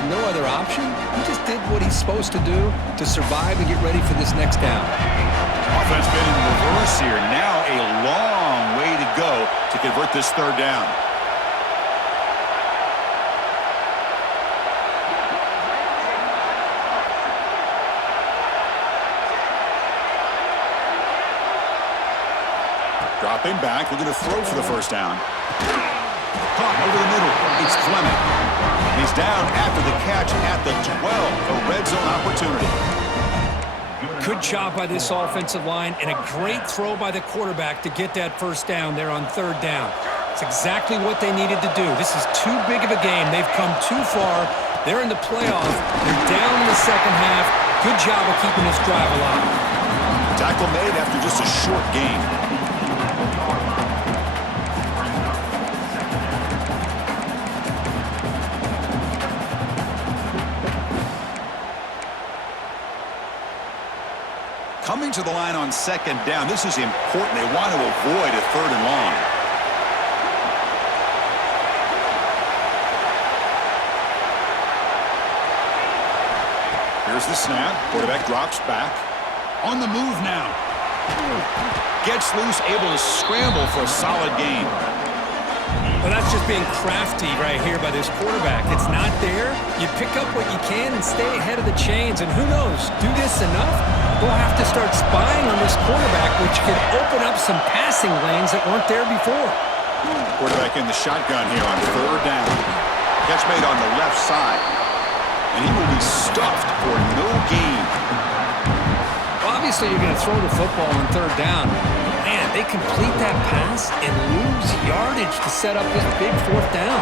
had no other option. He just did what he's supposed to do to survive and get ready for this next down. Offense been in reverse here. Now a long way to go to convert this third down. Dropping back, looking to throw for the first down. Caught over the middle. It's Fleming. He's down after the catch at the 12. A red zone opportunity. Good job by this offensive line and a great throw by the quarterback to get that first down there on third down. It's exactly what they needed to do. This is too big of a game. They've come too far. They're in the playoff. They're down in the second half. Good job of keeping this drive alive. Tackle made after just a short gain. Coming to the line on second down. This is important. They want to avoid a third and long. Here's the snap. Quarterback drops back. On the move now. Gets loose, able to scramble for a solid gain. Well, that's just being crafty right here by this quarterback. It's not there. You pick up what you can and stay ahead of the chains. And who knows, do this enough, we'll have to start spying on this quarterback, which could open up some passing lanes that weren't there before. Quarterback in the shotgun here on third down. Catch made on the left side. And he will be stuffed for no gain. Well, obviously, you're going to throw the football on third down. Man, they complete that pass and lose yardage to set up this big fourth down.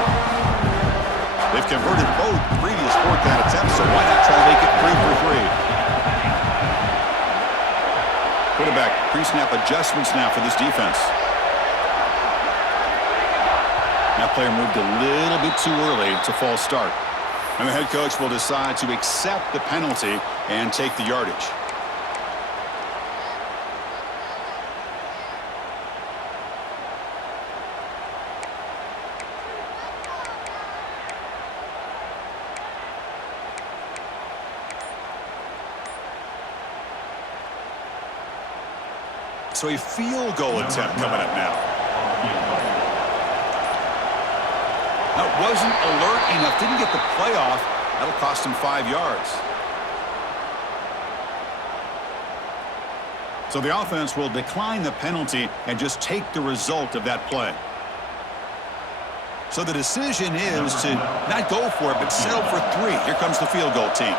They've converted both previous fourth down attempts, so why not try to make it 3 for 3? Quarterback pre-snap adjustments now for this defense. That player moved a little bit too early. It's a false start. And the head coach will decide to accept the penalty and take the yardage. So a field goal attempt coming up now. That wasn't alert enough. Didn't get the play off. That'll cost him 5 yards. So the offense will decline the penalty and just take the result of that play. So the decision is to not go for it, but settle for 3. Here comes the field goal team.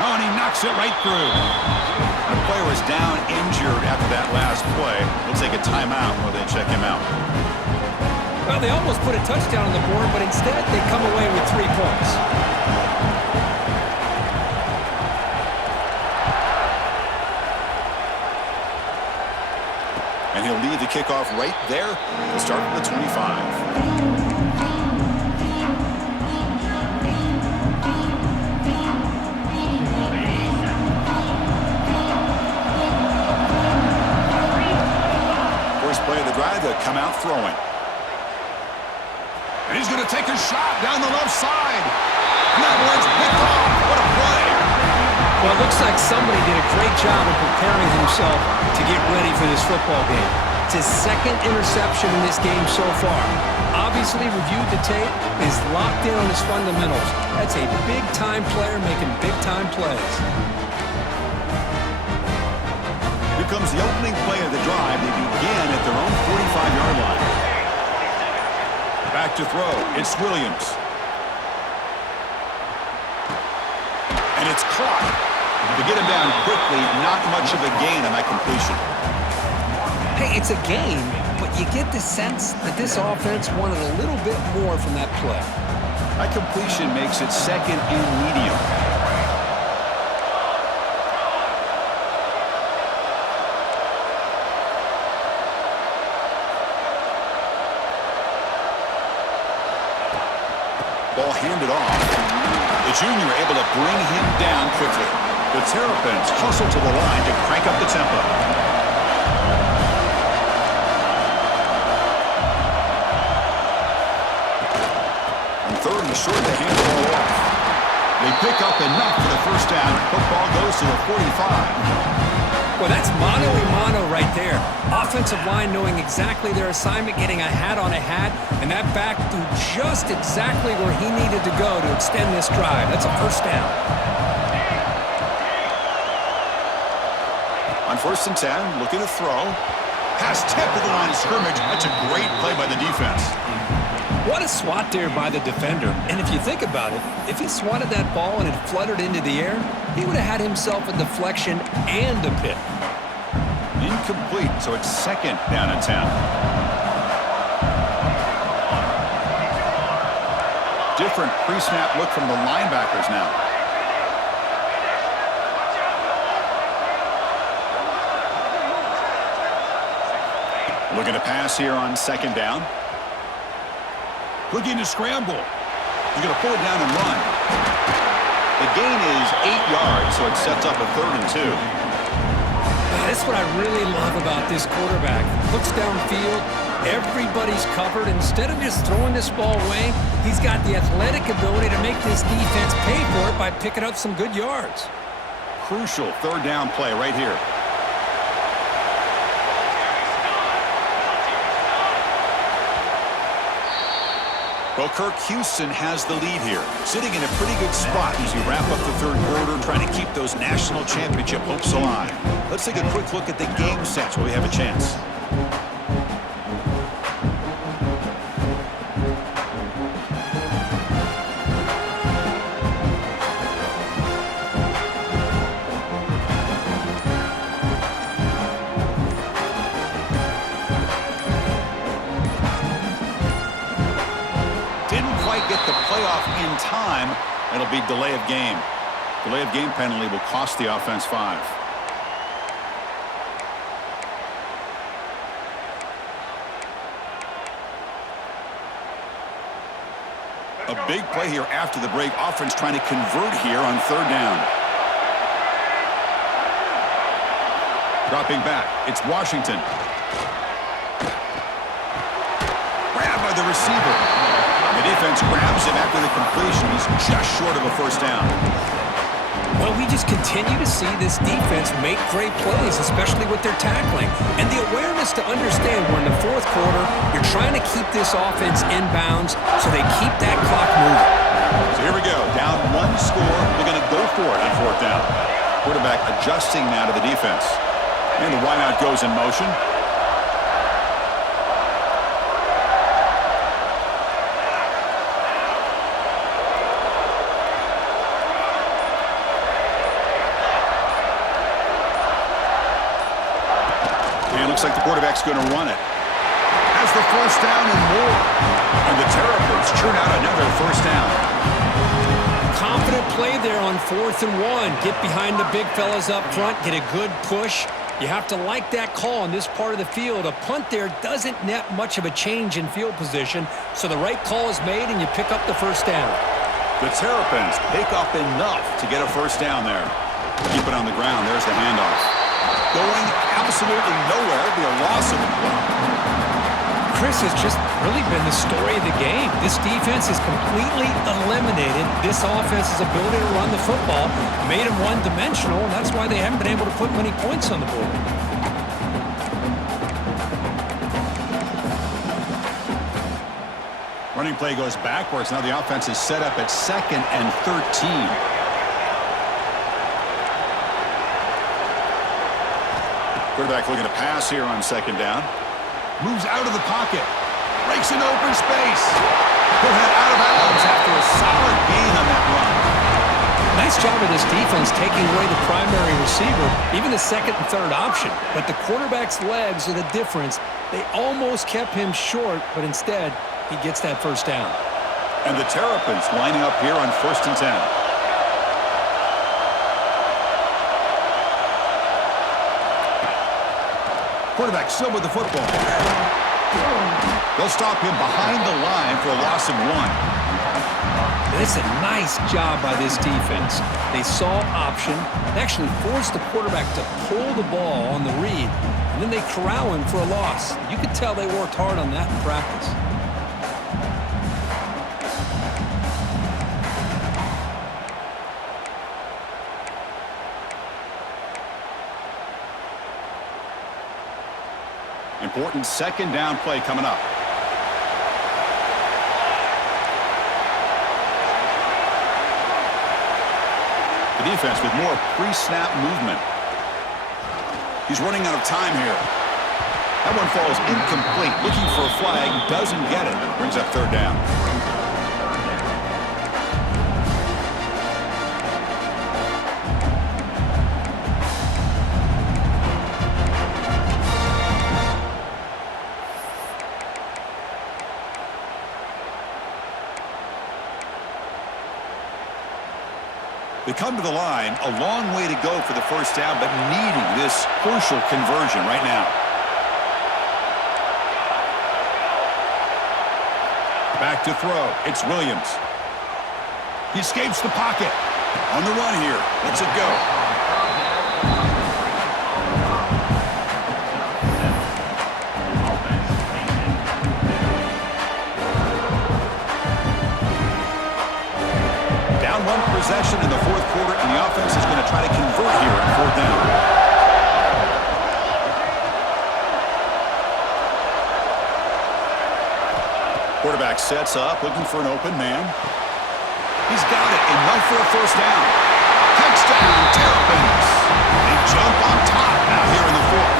Oh, and he knocks it right through. The player was down injured after that last play. We'll take a timeout while they check him out. Well, they almost put a touchdown on the board, but instead they come away with 3 points. And he'll lead the kickoff right there. He'll start from the 25. Play of the drive, they'll come out throwing. And he's going to take a shot down the left side. And that one's picked off. What a play. Well, it looks like somebody did a great job of preparing himself to get ready for this football game. It's his second interception in this game so far. Obviously reviewed the tape, is locked in on his fundamentals. That's a big-time player making big-time plays. Here comes the opening play of the drive. They begin at their own 45-yard line. Back to throw. It's Williams. And it's caught. To get him down quickly, not much of a gain on that completion. Hey, it's a gain, but you get the sense that this offense wanted a little bit more from that play. That completion makes it second and medium. Ball handed off. The junior able to bring him down quickly. The Terrapins hustle to the line to crank up the tempo. third and short, they hand the ball off. They pick up enough for the first down. Football goes to the 45. Well, that's mano-a-mano right there. Offensive line knowing exactly their assignment, getting a hat on a hat, and that back threw just exactly where he needed to go to extend this drive. That's a first down. On 1st and 10, looking to throw. Pass tipped at the line of scrimmage. That's a great play by the defense. What a swat there by the defender. And if you think about it, if he swatted that ball and it fluttered into the air, he would have had himself a deflection and a pick. Incomplete, so it's 2nd down and 10. Different pre-snap look from the linebackers now. Looking to pass here on 2nd down. Looking to scramble. He's going to pull it down and run. The gain is 8 yards, so it sets up a 3rd and 2. That's what I really love about this quarterback. Looks downfield, everybody's covered. Instead of just throwing this ball away, he's got the athletic ability to make this defense pay for it by picking up some good yards. Crucial 3rd down play right here. Well, Kirk, Houston has the lead here, sitting in a pretty good spot as we wrap up the 3rd quarter, trying to keep those national championship hopes alive. Let's take a quick look at the game stats while we have a chance. Get the playoff in time. It'll be delay of game. Delay of game penalty will cost the offense 5. A big play here after the break. Offense trying to convert here on 3rd down. Dropping back. It's Washington. Grabbed by the receiver. The defense grabs him after the completion. He's just short of a first down. Well, we just continue to see this defense make great plays, especially with their tackling. And the awareness to understand we're in the 4th quarter, you're trying to keep this offense in bounds so they keep that clock moving. So here we go. Down 1 score. They're going to go for it on 4th down. Quarterback adjusting now to the defense. And the wideout goes in motion. Looks like the quarterback's going to run it. Has the first down and more. And the Terrapins churn out another first down. Confident play there on 4th and 1. Get behind the big fellas up front. Get a good push. You have to like that call on this part of the field. A punt there doesn't net much of a change in field position. So the right call is made and you pick up the first down. The Terrapins pick up enough to get a first down there. Keep it on the ground. There's the handoff. Going absolutely nowhere. It'll be a loss of the play. Chris has just really been the story of the game. This defense has completely eliminated this offense's ability to run the football, made them one-dimensional, and that's why they haven't been able to put many points on the board. Running play goes backwards. Now the offense is set up at 2nd and 13. Quarterback looking to pass here on 2nd down. Moves out of the pocket. Breaks into open space. He'll head out of bounds after a solid gain on that run. Nice job of this defense taking away the primary receiver, even the 2nd and 3rd option. But the quarterback's legs are the difference. They almost kept him short, but instead, he gets that first down. And the Terrapins lining up here on 1st and 10. Quarterback still with the football. They'll stop him behind the line for a loss of 1. It's a nice job by this defense. They saw option. They actually forced the quarterback to pull the ball on the read, and then they corral him for a loss. You could tell they worked hard on that in practice. Important second down play coming up. The defense with more pre-snap movement. He's running out of time here. That one falls incomplete. Looking for a flag. Doesn't get it. Brings up third down. They come to the line, a long way to go for the first down, but needing this crucial conversion right now. Back to throw. It's Williams. He escapes the pocket. On the run here. Lets it go. One possession in the fourth quarter, and the offense is going to try to convert here on fourth down. Quarterback sets up, looking for an open man. He's got it, enough for a first down. Touchdown, Terrapins. They jump on top now here in the fourth.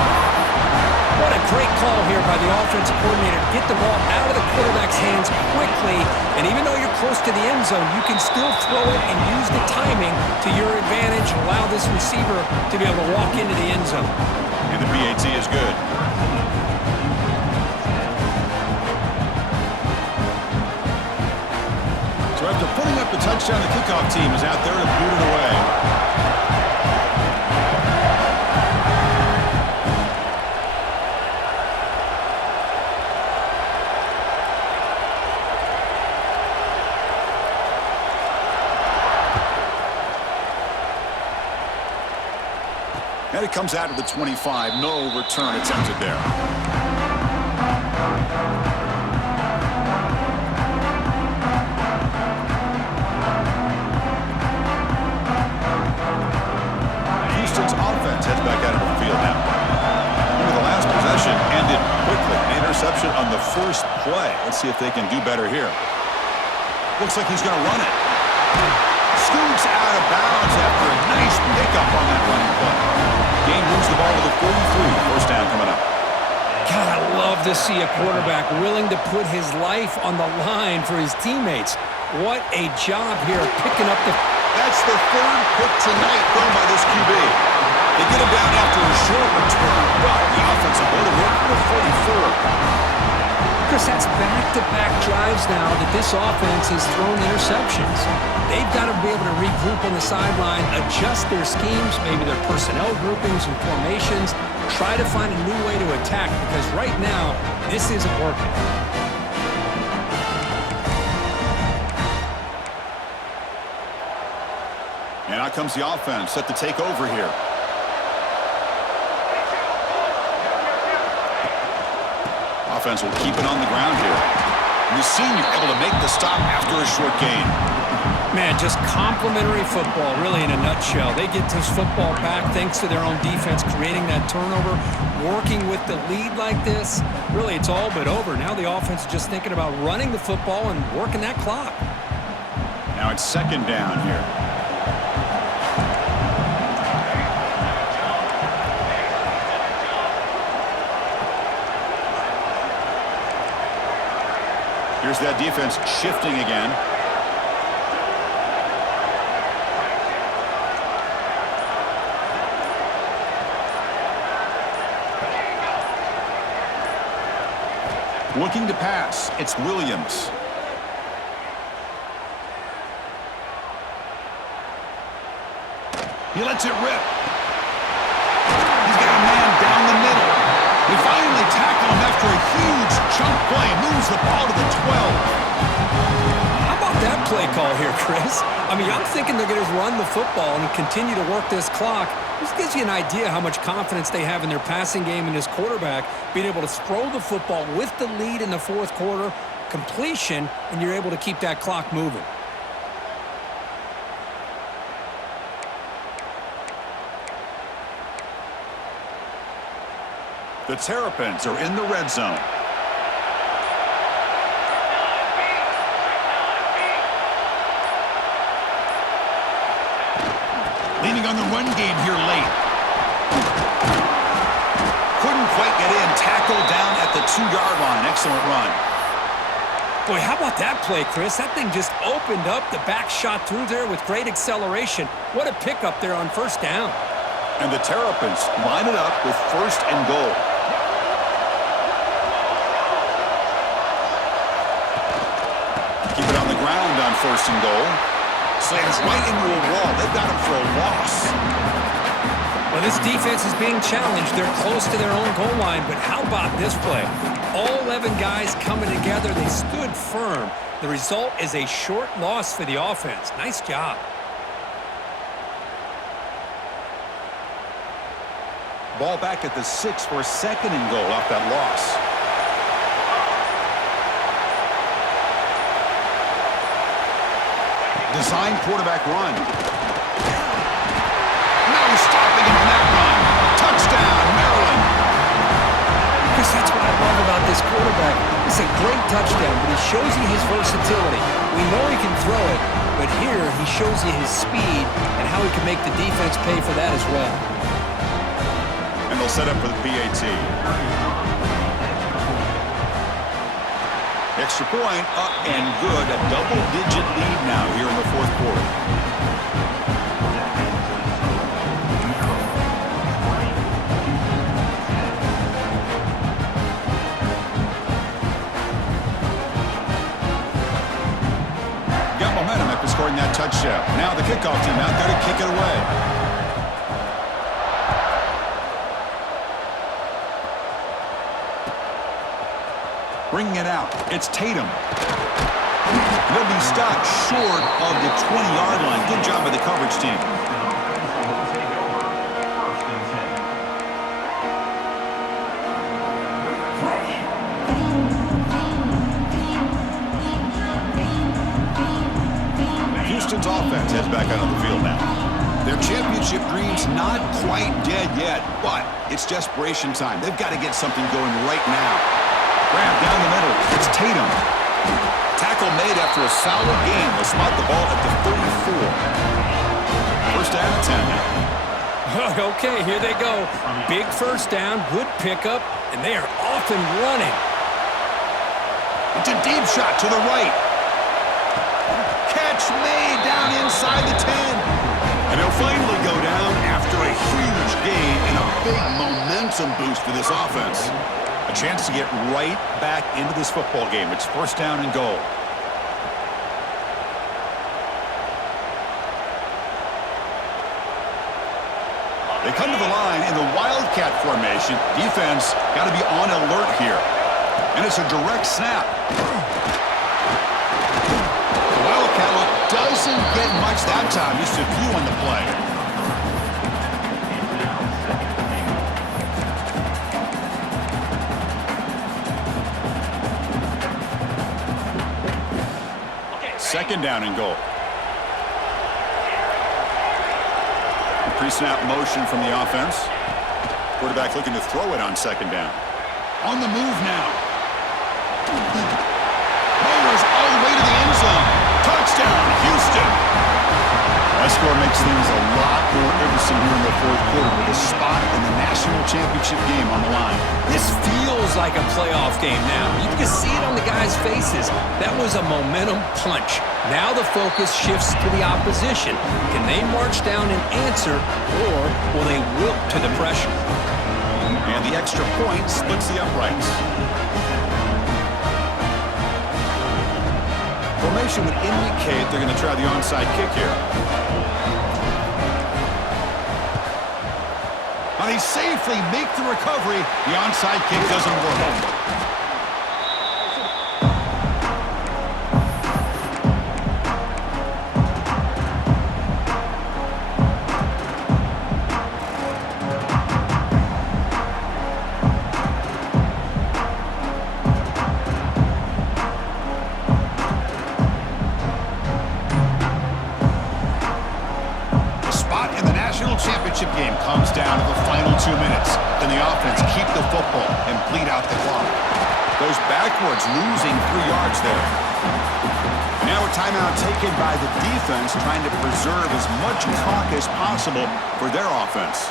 What a great call here by the offensive coordinator to get the ball out of the quarterback's hands quickly. And even though you're close to the end zone, you can still throw it and use the timing to your advantage and allow this receiver to be able to walk into the end zone. And the PAT is good. So after putting up the touchdown, the kickoff team is out there to boot it away. And it comes out of the 25. No return attempted there. Houston's offense heads back out of the field now. The last possession ended quickly. An interception on the first play. Let's see if they can do better here. Looks like he's going to run it. Scoots out of bounds after a nice pickup on that running play. Game moves the ball to the 43. First down coming up. God, I love to see a quarterback willing to put his life on the line for his teammates. What a job here picking up the... That's the third pick tonight thrown by this QB. They get him down after a short return, but the offensive go to work for the 44. Chris, that's back-to-back drives now that this offense has thrown interceptions. They've got to be able to regroup on the sideline, adjust their schemes, maybe their personnel groupings and formations, try to find a new way to attack, because right now, this isn't working. And out comes the offense set to take over here. Offense will keep it on the ground here. And the senior able to make the stop after a short gain. Man, just complimentary football, really, in a nutshell. They get this football back thanks to their own defense, creating that turnover, working with the lead like this. Really, it's all but over. Now the offense is just thinking about running the football and working that clock. Now it's second down here. Here's that defense shifting again. Looking to pass. It's Williams. He lets it rip. He's got a man down the middle. They finally tackle him after a huge chunk play. Moves the ball to the 12. How about that play call here, Chris? I mean, I'm thinking they're going to run the football and continue to work this clock. This gives you an idea how much confidence they have in their passing game and this quarterback being able to throw the football with the lead in the fourth quarter, completion, and you're able to keep that clock moving. The Terrapins are in the red zone. Leaning on the run game here late. Couldn't quite get in. Tackled down at the 2-yard line. Excellent run. Boy, how about that play, Chris? That thing just opened up. The back shot through there with great acceleration. What a pickup there on first down. And the Terrapins line it up with 1st and goal. Keep it on the ground on 1st and goal. Slams right into a wall. They've got him for a loss. Well, this defense is being challenged. They're close to their own goal line, but how about this play? All 11 guys coming together. They stood firm. The result is a short loss for the offense. Nice job. Ball back at the 6 for 2nd and goal off that loss. Design quarterback run. No stopping him on that run. Touchdown, Maryland. Chris, that's what I love about this quarterback. It's a great touchdown, but he shows you his versatility. We know he can throw it, but here he shows you his speed and how he can make the defense pay for that as well. And they'll set up for the PAT. Extra point, up and good. A double-digit lead now here in the 4th quarter. Got momentum after scoring that touchdown. Now the kickoff team out there to kick it away. Bringing it out. It's Tatum. They'll be stopped short of the 20-yard line. Good job by the coverage team. Houston's offense heads back out on the field now. Their championship dream's not quite dead yet, but it's desperation time. They've got to get something going right now. Grab down the middle. It's Tatum. Tackle made after a solid game. They'll spot the ball at the 34. 1st down and 10 now. Okay, here they go. Big 1st down, good pickup, and they are off and running. It's a deep shot to the right. Catch made down inside the 10. And he'll finally go down after a huge gain and a big momentum boost for this offense. A chance to get right back into this football game. It's 1st down and goal. They come to the line in the Wildcat formation. Defense got to be on alert here. And it's a direct snap. The Wildcat look doesn't get much that time. Just a few on the play. Second down and goal. Pre-snap motion from the offense. Quarterback looking to throw it on 2nd down. On the move now. Mowers all the way to the end zone. Touchdown, Houston. That score makes things a lot more interesting here in the 4th quarter with a spot in the national championship game on the line. This feels like a playoff game now. You can see it on the guys' faces. That was a momentum punch. Now the focus shifts to the opposition. Can they march down and answer, or will they wilt to the pressure? And the extra point splits the uprights. Formation would indicate they're going to try the onside kick here. But they safely make the recovery. The onside kick doesn't work. Championship game comes down to the final 2 minutes. Can the offense keep the football backwards, losing 3 yards there. Now a timeout taken by the defense, trying to preserve as much clock as possible for their offense.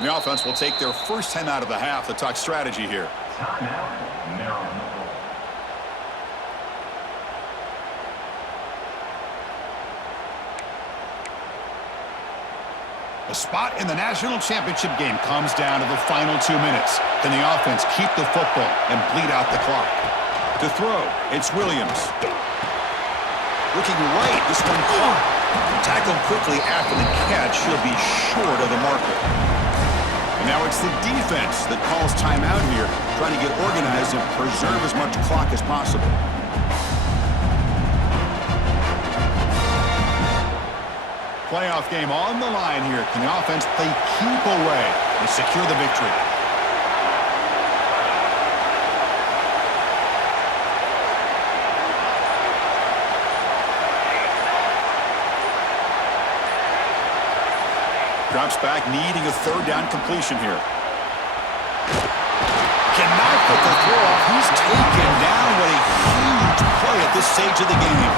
The offense will take their first time out of the half to talk strategy here. The spot in the national championship game comes down to the final 2 minutes. Can the offense keep the football and bleed out the clock? To throw, it's Williams. Looking right, this one caught. Tackled quickly after the catch, he'll be short of the marker. And now it's the defense that calls timeout here, trying to get organized and preserve as much clock as possible. Playoff game on the line here. Can the offense play keep away and secure the victory? Drops back, needing a third down completion here. Cannot put the throw off. He's taken down. What a huge play at this stage of the game.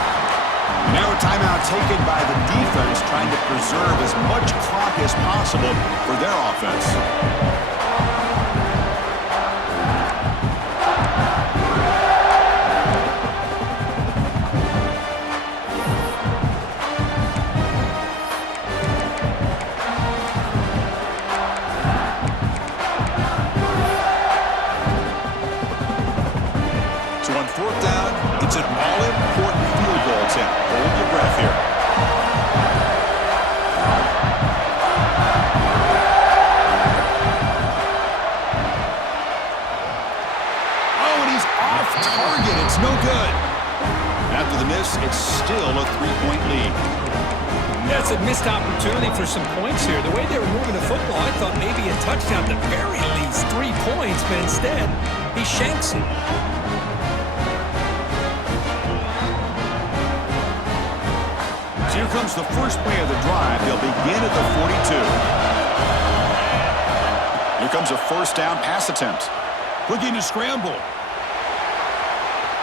Now a timeout taken by the defense, trying to preserve as much clock as possible for their offense. Fourth down, it's an all-important field goal attempt. Hold your breath here. Oh, and he's off target. It's no good. After the miss, it's still a 3-point lead. That's a missed opportunity for some points here. The way they were moving the football, I thought maybe a touchdown at the very least, 3 points, but instead, he shanks it. Here comes the first play of the drive. They'll begin at the 42. Here comes a first down pass attempt. Looking to scramble.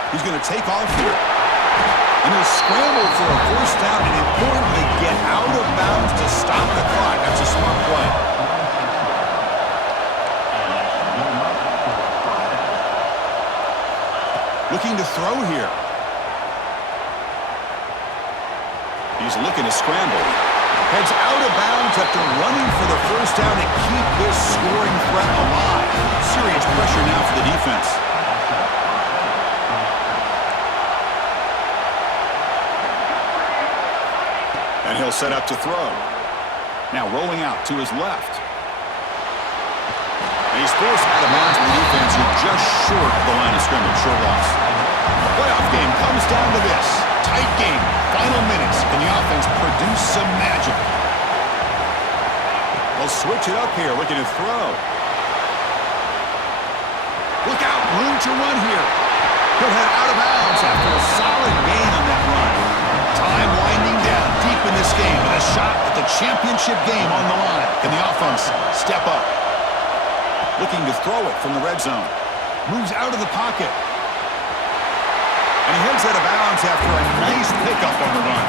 He's going to take off here. And he'll scramble for a first down, and importantly, get out of bounds to stop the clock. That's a smart play. Looking to throw here. He's looking to scramble. Heads out of bounds after running for the first down to keep this scoring threat alive. Serious pressure now for the defense. And he'll set up to throw. Now rolling out to his left. And he's forced out of bounds with the defense who just short of the line of scrimmage. Short loss. The playoff game comes down to this. Tight game. Final minutes. Can the offense produce some magic? They'll switch it up here. Looking to throw. Look out. Room to run here. He'll head out of bounds after a solid gain on that run. Time winding down deep in this game, and a shot at the championship game on the line. Can the offense step up? Looking to throw it from the red zone. Moves out of the pocket. And he heads out of bounds after a nice pickup on the run.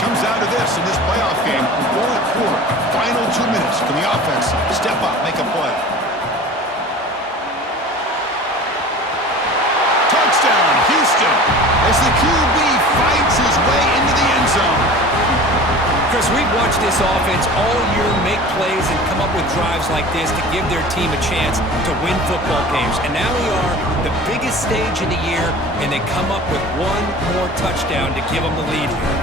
Comes down to this in this playoff game. Fourth quarter, final 2 minutes. Can the offense step up, make a play? Touchdown, Houston, as the QB fights his way into the end zone. Chris, we've watched this offense all year make plays and come up with drives like this to give their team a chance to win football games. And now we are the biggest stage of the year, and they come up with one more touchdown to give them the lead here.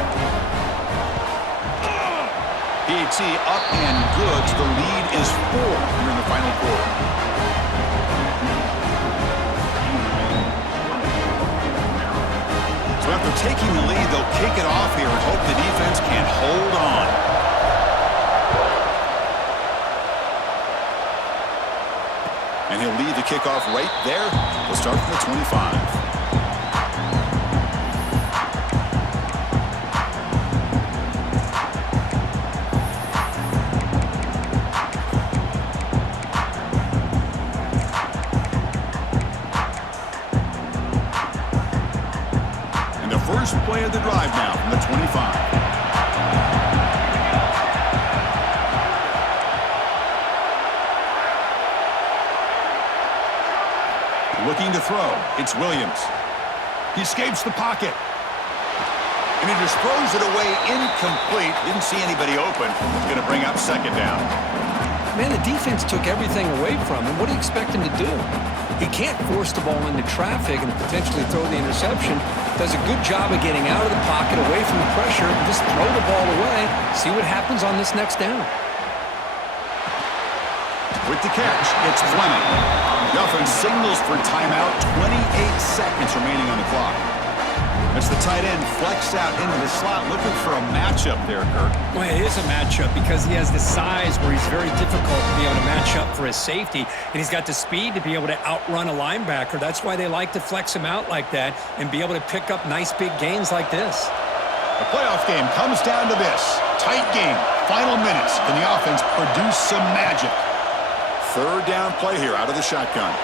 PAT up and good. The lead is 4 here in the final quarter. So after taking the lead, they'll kick it off here and hope the defense can hold on. And he'll lead the kickoff right there. We'll start from the 25. First play of the drive now from the 25. Looking to throw. It's Williams. He escapes the pocket. And he just throws it away incomplete. Didn't see anybody open. It's going to bring up second down. Man, the defense took everything away from him. What do you expect him to do? He can't force the ball into traffic and potentially throw the interception. Does a good job of getting out of the pocket, away from the pressure, and just throw the ball away. See what happens on this next down. With the catch, it's Fleming. The offense signals for timeout. 28 seconds remaining on the clock. That's the tight end flexed out into the slot, looking for a matchup there, Kirk. Well, it is a matchup because he has the size where he's very difficult to be able to match up for his safety, and he's got the speed to be able to outrun a linebacker. That's why they like to flex him out like that and be able to pick up nice big gains like this. The playoff game comes down to this. Tight game, final minutes. Can the offense produce some magic? Third down play here out of the shotgun.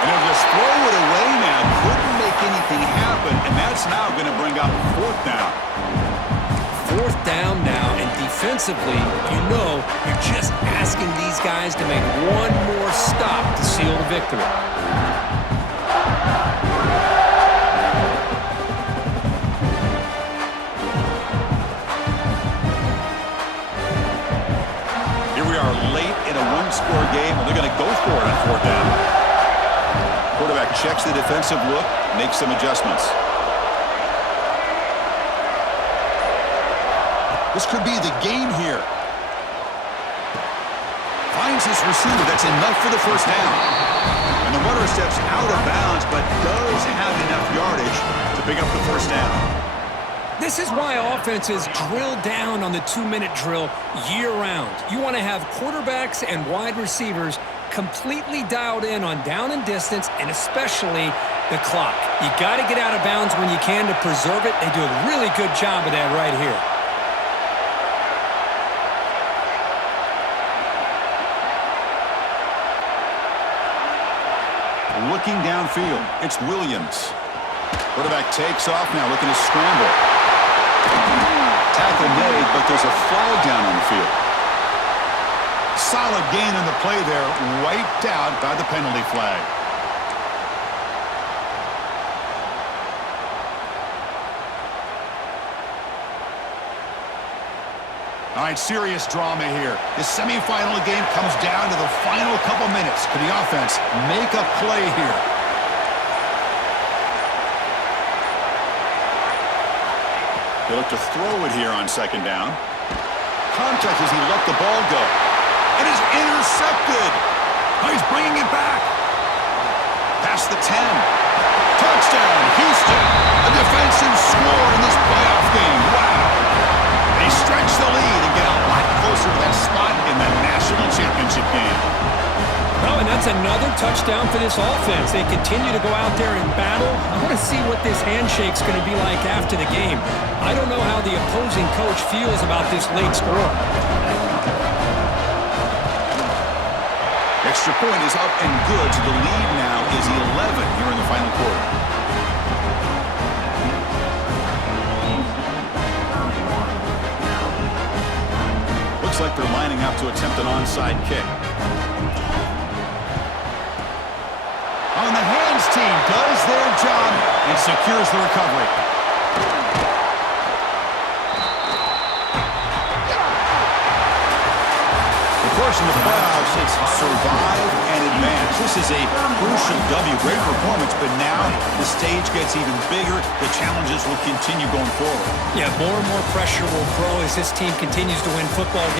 And he'll just throw it away now. Couldn't make anything happen, and that's now going to bring up fourth down. Fourth down now, and defensively, you're just asking these guys to make one more stop to seal the victory. Here we are late in a one-score game, and they're going to go for it on fourth down. Quarterback checks the defensive look, makes some adjustments. This could be the game here. Finds his receiver. That's enough for the first down. And the runner steps out of bounds, but does have enough yardage to pick up the first down. This is why offenses drill down on the 2-minute drill year-round. You want to have quarterbacks and wide receivers completely dialed in on down and distance, and especially the clock. You got to get out of bounds when you can to preserve it. They do a really good job of that right here. Looking downfield, it's Williams. Quarterback takes off now, looking to scramble. Tackle made, but there's a flag down on the field. Solid gain in the play there, wiped out by the penalty flag. All right, serious drama here. The semifinal game comes down to the final couple minutes. Can the offense make a play here? They look to throw it here on second down. Contact as he let the ball go. It is intercepted. Oh, he's bringing it back. Past the 10. Touchdown, Houston. A defensive score in this playoff game. Wow. They stretch the lead and get a lot closer to that spot in the national championship game. Oh, and that's another touchdown for this offense. They continue to go out there and battle. I want to see what this handshake's going to be like after the game. I don't know how the opposing coach feels about this late score. Extra point is up and good, so the lead now is 11 here in the final quarter. Looks like they're lining up to attempt an onside kick. On the hands team does their job and secures the recovery. Of course, in the playoffs, it's survive and advance. This is a crucial W. Great performance, but now the stage gets even bigger. The challenges will continue going forward. Yeah, more and more pressure will grow as this team continues to win football games.